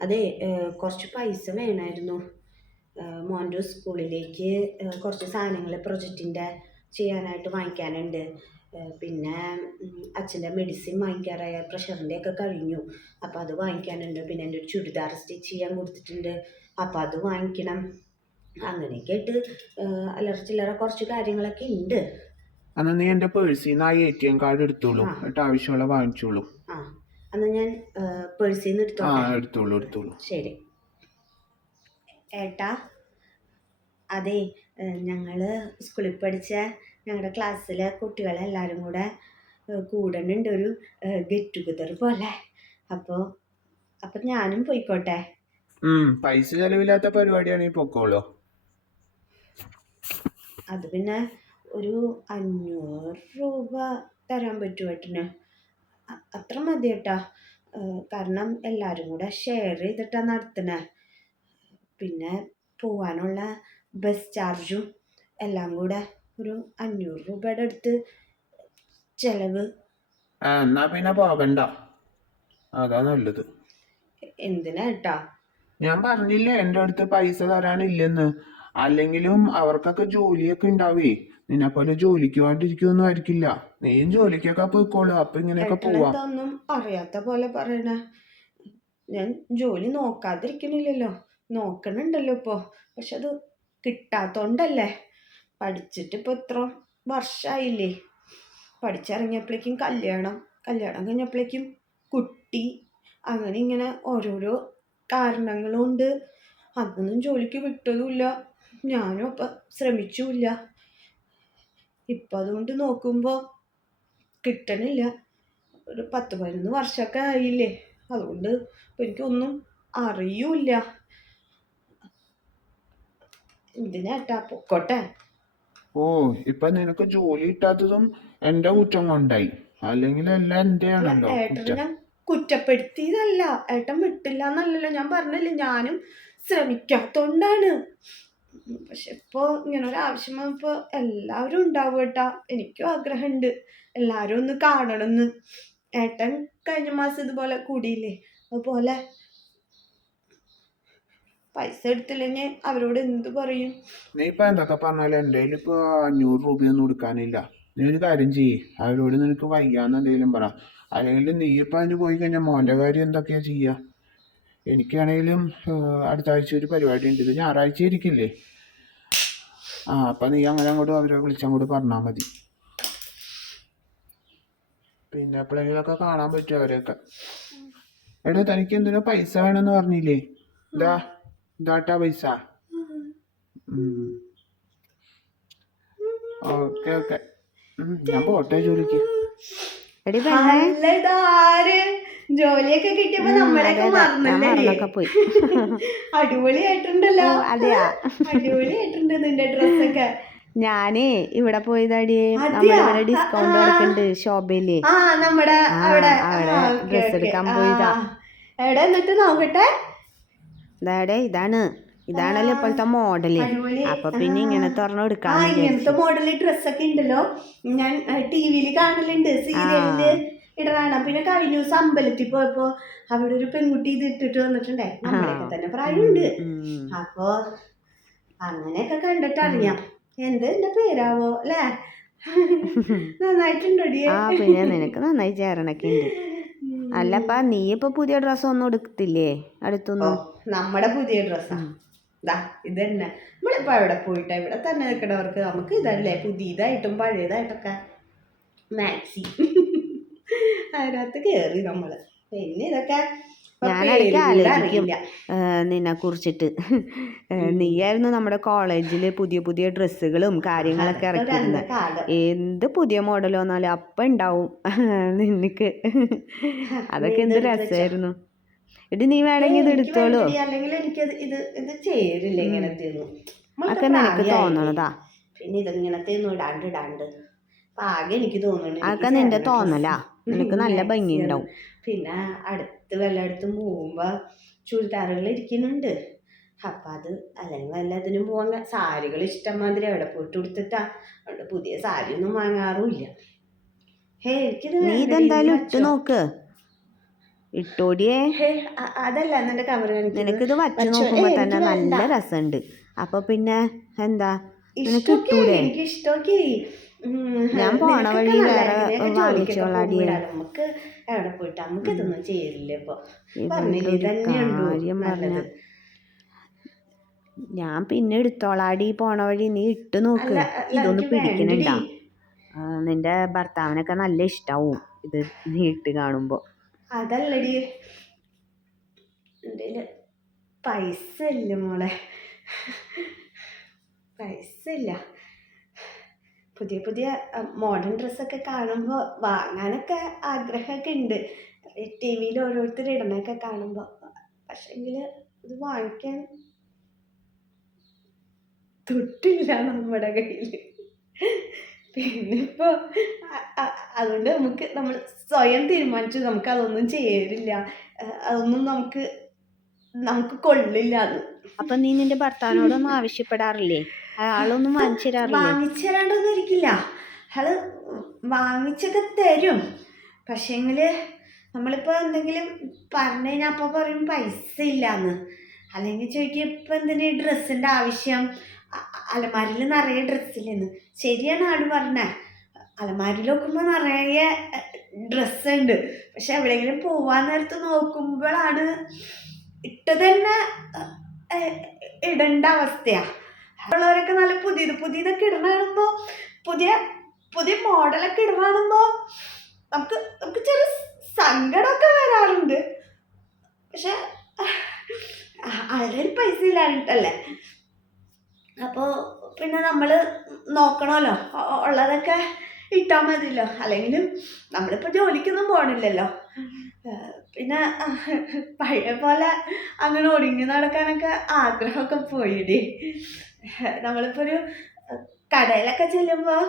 അതെ കുറച്ച് പൈസ വേണമായിരുന്നു മോന്റെ സ്കൂളിലേക്ക് കുറച്ച് സാധനങ്ങൾ പ്രൊജക്റ്റിന്റെ ചെയ്യാനായിട്ട് വാങ്ങിക്കാനുണ്ട്. പിന്നെ അച്ഛന്റെ മെഡിസിൻ വാങ്ങിക്കാറായ പ്രഷറിന്റെ ഒക്കെ കഴിഞ്ഞു. അപ്പോൾ അത് വാങ്ങിക്കാനുണ്ട്. പിന്നെ എന്റെ ഒരു ചുരിദാർ സ്റ്റിച്ച് ചെയ്യാൻ കൊടുത്തിട്ടുണ്ട്. അപ്പോൾ അത് വാങ്ങിക്കണം. അങ്ങനെയൊക്കെ ആയിട്ട് ഏഹ്, അല്ലറ ചില്ലറ കുറച്ച് കാര്യങ്ങളൊക്കെ ഉണ്ട്. അന്ന് നീ എന്റെ പേഴ്സിൽ നിന്ന് ആ എ ടി എം കാർഡ് എടുത്തോളൂ. എന്നിട്ട് ആവശ്യമുള്ള വാങ്ങിച്ചോളൂ. ആ. എന്നാൽ ഞാൻ പേഴ്സിൽ നിന്ന് ആ എടുത്തോളൂ എടുത്തോളൂ. ശരി. ഏട്ടാ അതെ ഞങ്ങൾ സ്കൂളിൽ പഠിച്ച ഞങ്ങളുടെ ക്ലാസ്സിലെ കുട്ടികളെല്ലാവരും കൂടെ കൂടണുണ്ട് ഒരു ഗെറ്റ് ടുഗദർ പോലെ. അപ്പോൾ അപ്പം ഞാനും പോയിക്കോട്ടെ? പൈസ ചെലവില്ലാത്ത പരിപാടിയാണെങ്കിൽ പൊക്കോളൂ. അത് പിന്നെ ഒരു അഞ്ഞൂറ് രൂപ തരാൻ പറ്റുമോ ഏട്ടന്? അത്ര മതി കേട്ടോ കാരണം എല്ലാവരും കൂടെ ഷെയർ ചെയ്തിട്ടാണ് നടത്തുന്നത് പിന്നെ പോവാനുള്ള ബസ് ചാർജും എല്ലാം കൂടെ ഒരു അഞ്ഞൂറ് രൂപയുടെ അടുത്ത് ചെലവ്. എന്നാ പിന്നെ പോകണ്ട. അതാ നല്ലത്. എന്തിനാ കേട്ടാ ഞാൻ പറഞ്ഞില്ലേ എന്റെ അടുത്ത് പൈസ തരാനില്ലെന്ന്. അല്ലെങ്കിലും അവർക്കൊക്കെ ജോലിയൊക്കെ ഉണ്ടാവേ. നിന്നെപ്പോലെ ജോലിക്ക് വേണ്ടിയിരിക്കൊന്നും ആയിരിക്കില്ല നീയും ജോലിക്കൊക്കെ പോയിക്കോളൂ. അപ്പൊ ഇങ്ങനെയൊക്കെ പോവാം. എന്തൊന്നും അറിയാത്ത പോലെ പറയണേ. ഞാൻ ജോലി നോക്കാതിരിക്കണില്ലല്ലോ. നോക്കണുണ്ടല്ലോ ഇപ്പോ. പക്ഷെ അത് കിട്ടാത്തോണ്ടല്ലേ. പഠിച്ചിട്ട് ഇപ്പൊ ഇത്ര വർഷമായില്ലേ പഠിച്ചിറങ്ങിയപ്പോഴേക്കും കല്യാണം. കല്യാണം കഴിഞ്ഞപ്പോഴേക്കും കുട്ടി. അങ്ങനെ ഇങ്ങനെ ഓരോരോ കാരണങ്ങളുണ്ട്. അതൊന്നും ജോലിക്ക് വിട്ടതുമില്ല. ഞാനും അപ്പം ശ്രമിച്ചുമില്ല ഇപ്പം അതുകൊണ്ട് നോക്കുമ്പോൾ കിട്ടണില്ല. ഒരു പത്ത് പതിനൊന്ന് വർഷമൊക്കെ ആയില്ലേ. അതുകൊണ്ട് ഇപ്പം എനിക്കൊന്നും അറിയൂല എന്തിനാട്ടാ പൊക്കോട്ടെ. ഓ ഇപ്പൊ നിനക്ക് ജോലി കിട്ടാത്തതും എന്റെ കുറ്റം കൊണ്ടായി. അല്ലെങ്കിൽ എല്ലാം എന്റെ ആണല്ലോ ഏട്ടനെ കുറ്റപ്പെടുത്തിയതല്ല. ഏട്ടൻ വിട്ടില്ല എന്നല്ലല്ലോ ഞാൻ പറഞ്ഞല്ലേ. ഞാനും ശ്രമിക്കാത്തോണ്ടാണ്. പക്ഷെ ഇപ്പോൾ ഇങ്ങനെ ഒരു ആവശ്യം വന്നപ്പോൾ എല്ലാവരും ഉണ്ടാവും കേട്ടാ. എനിക്കും ആഗ്രഹമുണ്ട്. എല്ലാവരും ഒന്ന് കാണണമെന്ന് ഏട്ടൻ കഴിഞ്ഞ മാസം ഇതുപോലെ കൂടിയില്ലേ? അതുപോലെ പൈസ എടുത്തില്ലെങ്കിൽ അവരോട് എന്ത് പറയും? നീ ഇപ്പൊ എന്തൊക്കെ പറഞ്ഞാലും? എന്റെ ഇപ്പൊ അഞ്ഞൂറ് രൂപയൊന്നും കൊടുക്കാനില്ല. നീ ഒരു കാര്യം ചെയ്യ്. അവരോട് നിനക്ക് വയ്യാന്ന് എന്തെങ്കിലും പറ. അല്ലെങ്കിൽ നീ ഇപ്പൊ അതിന് പോയി കഴിഞ്ഞാൽ മോന്റെ കാര്യം എന്തൊക്കെയാ ചെയ്യാ? എനിക്കാണെങ്കിലും അടുത്ത ആഴ്ച ഒരു പരിപാടി ഉണ്ട്. ഇത് ഞായറാഴ്ച ഇരിക്കില്ലേ? ആ അപ്പൊ നീ അങ്ങനെ അങ്ങോട്ട് അവരെ വിളിച്ചങ്ങോട്ട് പറഞ്ഞാൽ മതി. പിന്നെ എപ്പോഴെങ്കിലൊക്കെ കാണാൻ പറ്റും അവരെയൊക്കെ. എടാ തനിക്ക് എന്തിനാ പൈസ വേണമെന്ന് പറഞ്ഞില്ലേ? ഇതാ ഇതാട്ടാ പൈസ. Okay okay. ഞാൻ പോട്ടെ ജോലിക്ക്. എടി പെണ്ണേ ജോലിയൊക്കെ കിട്ടിയപ്പോ നമ്മളെയൊക്കെ മറന്നൊക്കെ പോയി. അടിപൊളിയായിട്ടുണ്ടല്ലോ. അതെയാ. അടിപൊളിയായിട്ടുണ്ട് നിന്റെ ഡ്രസ്സൊക്കെ. ഞാനേ ഇവിടെ പോയതാടി. അതെയാ? നമ്മളിവിടെ ഡിസ്കൗണ്ട് ആ നമ്മുടെ അവിടെ. ഓക്കേ. എടുക്കാൻ പോയതാ. എവിടെ? എന്നിട്ട് നോക്കട്ടെ. ഇതാടെ ഇതാണ്. ഇതാണല്ലോ ഇപ്പോഴത്തെ മോഡൽ. അപ്പൊ പിന്നെ ഇങ്ങനെ തുറന്നു കൊടുക്കാം ഇങ്ങനത്തെ മോഡൽ ഡ്രസ്സൊക്കെ ഉണ്ടല്ലോ. ഞാൻ ടി വിയിൽ കാണലുണ്ട്. സീരിയലിൽ ഇടറാണ് പിന്നെ കഴിഞ്ഞ ദിവസം അമ്പലത്തിൽ പോയപ്പോ അവിടെ ഒരു പെൺകുട്ടി ഇത് ഇട്ടിട്ട് വന്നിട്ടുണ്ടേ. നമ്മളെയൊക്കെ തന്നെ പ്രായമുണ്ട്. അപ്പോ അങ്ങനെയൊക്കെ കണ്ടിട്ട് ഞാൻ എന്ത് എന്റെ പേരാവോ അല്ലേ? നന്നായിട്ടുണ്ടോടി? ആ പിന്നെ നിനക്ക് നന്നായി ചേരണൊക്കെ ഉണ്ട്. അല്ലപ്പാ നീ ഇപ്പൊ പുതിയ ഡ്രസ്സ് ഒന്നും എടുത്തില്ലേ? അടുത്തൊന്നും? നമ്മുടെ പുതിയ ഡ്രസ്സാ. ഇത് തന്നെ നമ്മളിപ്പോ അവിടെ പോയിട്ട്? ഇവിടെ തന്നെ നിൽക്കണവർക്ക് നമുക്ക് ഇതല്ലേ പുതിയതായിട്ടും പഴയതായിട്ടൊക്കെ മാക്സി. അതിനകത്ത് കേറി നമ്മൾ പിന്നെ ഇതൊക്കെ ഞാനിടയ്ക്ക് ആലോചിക്കും. നിന്നെ കുറിച്ചിട്ട് നീയായിരുന്നു നമ്മുടെ കോളേജിൽ പുതിയ പുതിയ ഡ്രസ്സുകളും കാര്യങ്ങളൊക്കെ ഇറക്കിയിരുന്നത്. എന്ത് പുതിയ മോഡൽ വന്നാലും അപ്പം ഉണ്ടാവും നിനക്ക് അതൊക്കെ എന്ത്. രസമായിരുന്നു എടി നീ വേണമെങ്കിൽ ഇത് എടുത്തോളൂ വേണ്ടിയില്ല, അല്ലെങ്കിൽ എനിക്ക് ഇത് ഇത് ചേരില്ല ഇങ്ങനത്തെ ഒന്നും. നമ്മൾക്ക് അതൊക്കെ നിനക്ക്? തോന്നണതാ പിന്നെ ഇതിങ്ങനത്തെ ഇടാണ്ട് ഇടാണ്ട് അതൊക്കെ നിന്റെ തോന്നലാ. നിനക്ക് നല്ല ഭംഗി ഉണ്ടാവും. പിന്നെ അടുത്ത് വല്ലയിടത്തും പോകുമ്പോൾ ചുരിദാറുകൾ ഇരിക്കുന്നുണ്ട് അപ്പം അത് അല്ലെങ്കിൽ വല്ലതിനും പോവാൻ സാരികൾ ഇഷ്ടംമാതിരി എവിടെ പോയിട്ട് കൊടുത്തിട്ടാ അവിടെ പുതിയ സാരി ഒന്നും വാങ്ങാറുമില്ല. ഹേ എനിക്കിത് നീ ഇതെന്തായാലും ഇട്ട് നോക്ക്. ഇട്ടോടിയേ. അതല്ല എന്നെ കവർ നിനക്കിത് വച്ച് വച്ചോ. നോക്കുമ്പോ തന്നെ നല്ല. രസമുണ്ട്. അപ്പൊ പിന്നെ എന്താ? നിനക്ക് ഇട്ടൂടെ? എനിക്ക് ഇഷ്ടമൊക്കെ. ഞാൻ പോണ വഴി വേറെ. നമുക്ക് എവിടെ പോയിട്ട്? നമുക്ക് ഇതൊന്നും ചെയ്യില്ല ഇപ്പൊ. കാര്യം പറഞ്ഞ ഞാൻ പിന്നെ എടുത്തോളാടി പോണ വഴി നീ ഇട്ട് നോക്ക്. ഇതൊന്നും പിടിക്കണില്ല പിടിക്കണുണ്ടാ? നിന്റെ ഭർത്താവിനൊക്കെ നല്ല ഇഷ്ടാവും ഇത് നീ ഇട്ട് കാണുമ്പോ. അതല്ലടി. പൈസ ഇല്ല മോളെ. പൈസ ഇല്ല. പുതിയ പുതിയ മോഡേൺ ഡ്രസ്സൊക്കെ കാണുമ്പോൾ വാങ്ങാനൊക്കെ ആഗ്രഹമൊക്കെ ഉണ്ട്. ടി വിയിൽ ഓരോരുത്തർ ഇടണൊക്കെ കാണുമ്പോൾ പക്ഷെങ്കിൽ ഇത് വാങ്ങിക്കാൻ തൊട്ടില്ല നമ്മുടെ കയ്യിൽ പിന്നെ ഇപ്പോൾ അതുകൊണ്ട് നമുക്ക് നമ്മൾ സ്വയം തീരുമാനിച്ചു നമുക്ക് അതൊന്നും അതൊന്നും നമുക്ക് നമുക്ക് കൊള്ളില്ല അത്. അപ്പൊ നീ നിന്റെ ഭർത്താവിനോടൊന്നും ആവശ്യപ്പെടാറില്ലേ? അയാളൊന്നും വാങ്ങിച്ചു തരാറില്ല വാങ്ങിച്ചു തരാണ്ടൊന്നും ഇരിക്കില്ല. അയാൾ വാങ്ങിച്ചൊക്കെ തരും. പക്ഷേങ്കിൽ നമ്മളിപ്പോ എന്തെങ്കിലും പറഞ്ഞു കഴിഞ്ഞാൽ അപ്പോൾ പറയും പൈസ ഇല്ലാന്ന് അല്ലെങ്കിൽ ചോദിക്കും ഇപ്പം എന്തിനാ ഈ ഡ്രസ്സിന്റെ ആവശ്യം? അലമാരിൽ നിറയെ ഡ്രസ്സില്ലെന്ന്. ശരിയാണ് ആട് പറഞ്ഞ. അലമാരിൽ നോക്കുമ്പോൾ നിറയെ ഡ്രസ്സുണ്ട്. പക്ഷെ എവിടെയെങ്കിലും പോവാൻ നേരത്ത് നോക്കുമ്പോഴാണ് ഇട്ടത് തന്നെ ഇടേണ്ട അവസ്ഥയാണ് ഉള്ളവരൊക്കെ നല്ല പുതിയത് പുതിയതൊക്കെ ഇടണ പുതിയ പുതിയ മോഡലൊക്കെ ഇടണ നമുക്ക് നമുക്ക് ചെറിയ സങ്കടമൊക്കെ വരാറുണ്ട്. പക്ഷെ ആളുടെ പൈസ ഇല്ലാഞ്ഞിട്ടല്ലേ? അപ്പോൾ പിന്നെ നമ്മൾ നോക്കണമല്ലോ. ഉള്ളതൊക്കെ ഇട്ടാൽ മതിയല്ലോ. അല്ലെങ്കിലും നമ്മളിപ്പോൾ ജോലിക്കൊന്നും പോകണില്ലല്ലോ പിന്നെ പഴയ പോലെ അങ്ങനെ ഒടുങ്ങി നടക്കാനൊക്കെ ആഗ്രഹമൊക്കെ പോയിടി. നമ്മളിപ്പോൾ ഒരു കടയിലൊക്കെ ചെല്ലുമ്പോൾ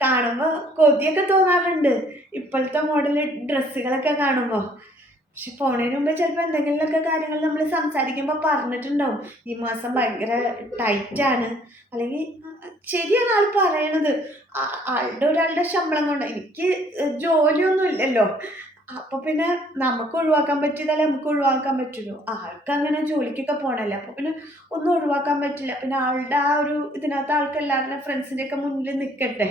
കാണുമ്പോൾ കൊതിയൊക്കെ തോന്നാറുണ്ട്. ഇപ്പോഴത്തെ മോഡൽ ഡ്രസ്സുകളൊക്കെ കാണുമ്പോൾ പക്ഷെ പോണതിന് മുമ്പ് ചിലപ്പോൾ എന്തെങ്കിലുമൊക്കെ കാര്യങ്ങൾ നമ്മൾ സംസാരിക്കുമ്പോൾ പറഞ്ഞിട്ടുണ്ടാവും. ഈ മാസം ഭയങ്കര ടൈറ്റാണ് അല്ലെങ്കിൽ ശരിയാണ് ആൾ പറയണത്. ആളുടെ ഒരാളുടെ ശമ്പളം കൊണ്ട് എനിക്ക് ജോലിയൊന്നും ഇല്ലല്ലോ. അപ്പോൾ പിന്നെ നമുക്ക് ഒഴിവാക്കാൻ പറ്റിയതല്ലേ? നമുക്ക് ഒഴിവാക്കാൻ പറ്റുള്ളൂ. ആൾക്ക് അങ്ങനെ ജോലിക്കൊക്കെ പോകണല്ലേ അപ്പൊ പിന്നെ ഒന്നും ഒഴിവാക്കാൻ പറ്റില്ല. പിന്നെ ആളുടെ ആ ഒരു ഇതിനകത്ത് ആൾക്ക് എല്ലാവരുടെ ഫ്രണ്ട്സിന്റെ ഒക്കെ മുന്നിൽ നിൽക്കട്ടെ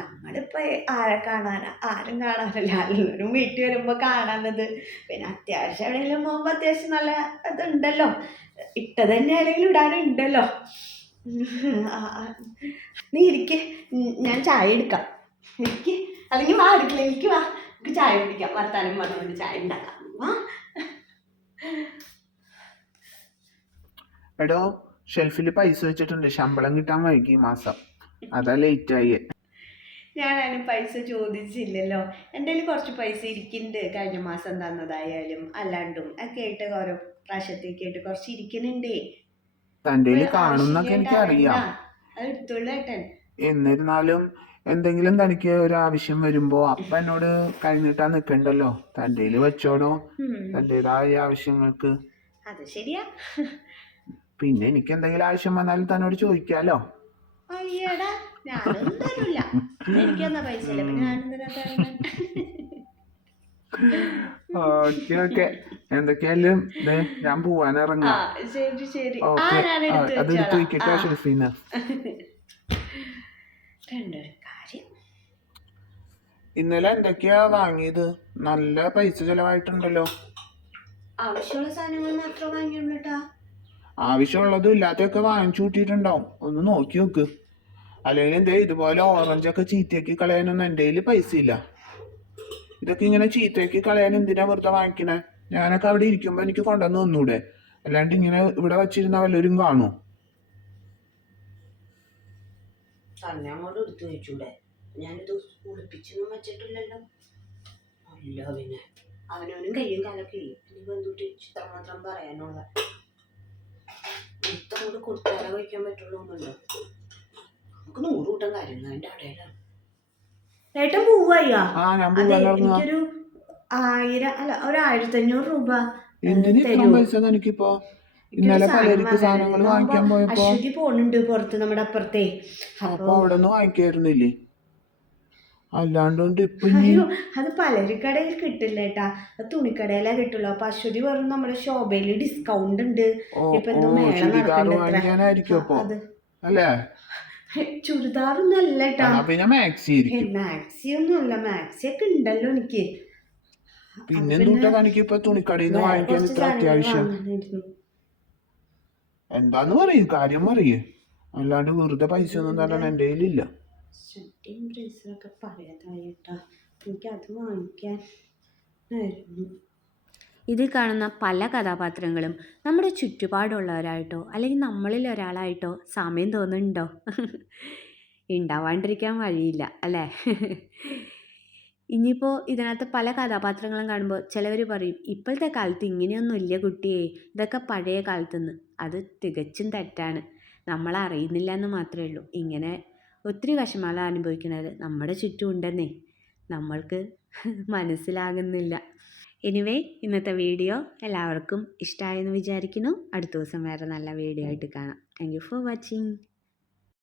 നമ്മളിപ്പോൾ ആരെ കാണാനാ? ആരും കാണാനല്ല എല്ലാവരും വീട്ടിൽ വരുമ്പോൾ കാണാനത് പിന്നെ അത്യാവശ്യം എവിടെയെങ്കിലും പോകുമ്പോൾ അത്യാവശ്യം നല്ല ഇതുണ്ടല്ലോ. ഇട്ട തന്നെ ആണെങ്കിലും ഇടാനുണ്ടല്ലോ. നീ ഇരിക്കേ. ഞാൻ ചായ എടുക്കാം. എനിക്ക് അല്ലെങ്കിൽ വാ അടുക്കളയിലേക്ക് വാ ചായ കുടിക്കാം. വർത്താനം പറഞ്ഞുകൊണ്ട് ചായ ഉണ്ടാക്കാം. എടോ ഷെൽഫിൽ പൈസ വെച്ചിട്ടുണ്ട്. ശമ്പളം കിട്ടാൻ വൈകി മാസം. അതാ ലേറ്റ് ആയി. ഞാനാണ് പൈസ ചോദിച്ചില്ലല്ലോ. എന്റെ കയ്യിൽ കുറച്ച് പൈസ ഇരിക്കുന്നുണ്ട് കഴിഞ്ഞ മാസം തന്നതായാലും അല്ലാണ്ടും ഒക്കെ ആയിട്ട് ഓരോ പ്രാവശ്യത്തേക്ക് ആയിട്ട് കുറച്ച് ഇരിക്കുന്നുണ്ടേ തന്റെ കാണുന്നൊക്കെ എനിക്ക് അറിയാം ആവശ്യമില്ലാണ്ടാ. അത് എടുത്തോളൂ ഏട്ടൻ. എന്നിരുന്നാലും എന്തെങ്കിലും തനിക്ക് ഒരു ആവശ്യം വരുമ്പോ അപ്പ എന്നോട് കഴിഞ്ഞിട്ടാ നിക്കണ്ടല്ലോ. തന്റെ വെച്ചോണോ തന്റേതായ തന്റെതായ ആവശ്യങ്ങൾക്ക്. അത് ശരിയാ. പിന്നെ എനിക്ക് എന്തെങ്കിലും ആവശ്യം വന്നാലും തന്നോട് ചോദിക്കാലോ. അയ്യടാ ഞാനൊന്നും എനിക്കെന്നാ പൈസ ഇല്ല പിന്നെ ഓക്കെ ഓക്കെ. എന്തൊക്കെയായാലും ഞാൻ പോവാൻ ഇറങ്ങാം. അത് എടുത്ത് ഷെഫീന വയ്ക്കട്ടെ. ഷെൽഫീന്ന് ഇന്നലെ എന്തൊക്കെയാ വാങ്ങിയത്? നല്ല പൈസ ചെലവായിട്ടുണ്ടല്ലോ. ആവശ്യമുള്ള സാധനങ്ങൾ ആവശ്യമുള്ളതും ഇല്ലാത്തതൊക്കെ വാങ്ങിച്ചു കൂട്ടിയിട്ടുണ്ടാവും. ഒന്ന് നോക്കി നോക്ക്. അല്ലെങ്കിൽ എന്തേ ഇതുപോലെ ഓറഞ്ചൊക്കെ ചീത്തയാക്കി കളയാനൊന്നും എന്റെ കയ്യിൽ പൈസ ഇല്ല. ഇതൊക്കെ ഇങ്ങനെ ചീത്തയാക്കി കളയാൻ എന്തിനാ വെറുതെ വാങ്ങിക്കണേ? ഞാനൊക്കെ അവിടെ ഇരിക്കുമ്പോൾ എനിക്ക് കൊണ്ടുവന്ന് തന്നൂടെ. അല്ലാണ്ട് ഇങ്ങനെ ഇവിടെ വച്ചിരുന്ന വല്ലവരും തന്നെ അങ്ങോട്ട് എടുത്തു വെച്ചൂടെ. ഞാനിത് കുളിപ്പിച്ചൊന്നും വെച്ചിട്ടില്ലല്ലോ. അല്ല പിന്നെ അവനവനും കയ്യും കാലൊക്കെ ഇല്ലേ? ഇനി ബന്ധുട്ടി ചിത്രം മാത്രം പറയാനുള്ള. ഇത്ര കൊണ്ട് കൊടുത്താലേ കഴിക്കാൻ പറ്റുള്ളൂ എന്നുണ്ടോ? നമുക്ക് നൂറ് കൂട്ടം കാര്യങ്ങൾ അതിന്റെ അടയിലാണ്. ഏട്ടൻ പോവായ്യാ അതെ എനിക്കൊരു ആയിരം അല്ല ഒരു ആയിരത്തി അഞ്ഞൂറ് രൂപ ഇന്നലെ സാധനം സാധനങ്ങൾ വാങ്ങിക്കാൻ പോയപ്പോ അശ്വതി പോണുണ്ട് പുറത്ത് നമ്മുടെ അപ്പുറത്തെ. അപ്പൊ അവിടെ നിന്ന് വാങ്ങിക്കായിരുന്നില്ലേ? അല്ലാണ്ട് ഇപ്പൊ ഇനി അയ്യോ അത് പലചരക്കടയിൽ കിട്ടില്ല ഏട്ടാ. അത് തുണിക്കടയിലേ കിട്ടുള്ളൂ. അപ്പൊ അശ്വതി പറഞ്ഞു നമ്മുടെ ശോഭയിൽ ഡിസ്കൗണ്ട് ഉണ്ട്. ഓ ഇപ്പൊ ഓ എന്തോ മേള ചുരിദാർ നടക്കണ്ടത്ര. അപ്പൊ. അത്. അല്ലേ? എന്നാ പിന്നെ മാക്സി ആയിരിക്കും. മാക്സി ഒന്നും അല്ല മാക്സി ഒക്കെ ഉണ്ടല്ലോ എനിക്ക്. പിന്നെ എന്തുട്ടാ ഇപ്പൊ തുണിക്കടയിൽ നിന്ന് വേറെ വാങ്ങിക്കാൻ കുറച്ച് ഇത്ര സാധനങ്ങൾ അത്യാവശ്യം? വാങ്ങാനായിരുന്നു. എന്താന്ന് പറയും? കാര്യം പറയേ. അല്ലാണ്ട് വെറുതെ പൈസ ഒന്നും തരാൻ എന്റെ കയ്യിലില്ല. ഷർട്ടും ബ്രേസിലൊക്കെ എനിക്ക് അത് വാങ്ങിക്കാൻ ആയിരുന്നു. ഇതിൽ കാണുന്ന പല കഥാപാത്രങ്ങളും നമ്മുടെ ചുറ്റുപാടുള്ളവരായിട്ടോ അല്ലെങ്കിൽ നമ്മളിൽ ഒരാളായിട്ടോ സമയം തോന്നുന്നുണ്ടോ? ഉണ്ടാവാണ്ടിരിക്കാൻ വഴിയില്ല അല്ലേ? ഇനിയിപ്പോൾ ഇതിനകത്ത് പല കഥാപാത്രങ്ങളും കാണുമ്പോൾ ചിലവർ പറയും ഇപ്പോഴത്തെ കാലത്ത് ഇങ്ങനെയൊന്നും ഇല്ല കുട്ടിയെ ഇതൊക്കെ പഴയ കാലത്തുനിന്ന് അത് തികച്ചും തെറ്റാണ്. നമ്മൾ അറിയുന്നില്ല എന്ന് മാത്രമേ ഉള്ളൂ. ഇങ്ങനെ ഒത്തിരി വിഷമങ്ങൾ അനുഭവിക്കുന്നത് നമ്മുടെ ചുറ്റും ഉണ്ടെന്നേ. നമ്മൾക്ക് മനസ്സിലാകുന്നില്ല. എനിവേ ഇന്നത്തെ വീഡിയോ എല്ലാവർക്കും ഇഷ്ടമായെന്ന് വിചാരിക്കുന്നു. അടുത്ത ദിവസം വേറെ നല്ല വീഡിയോ ആയിട്ട് കാണാം. Thank you for watching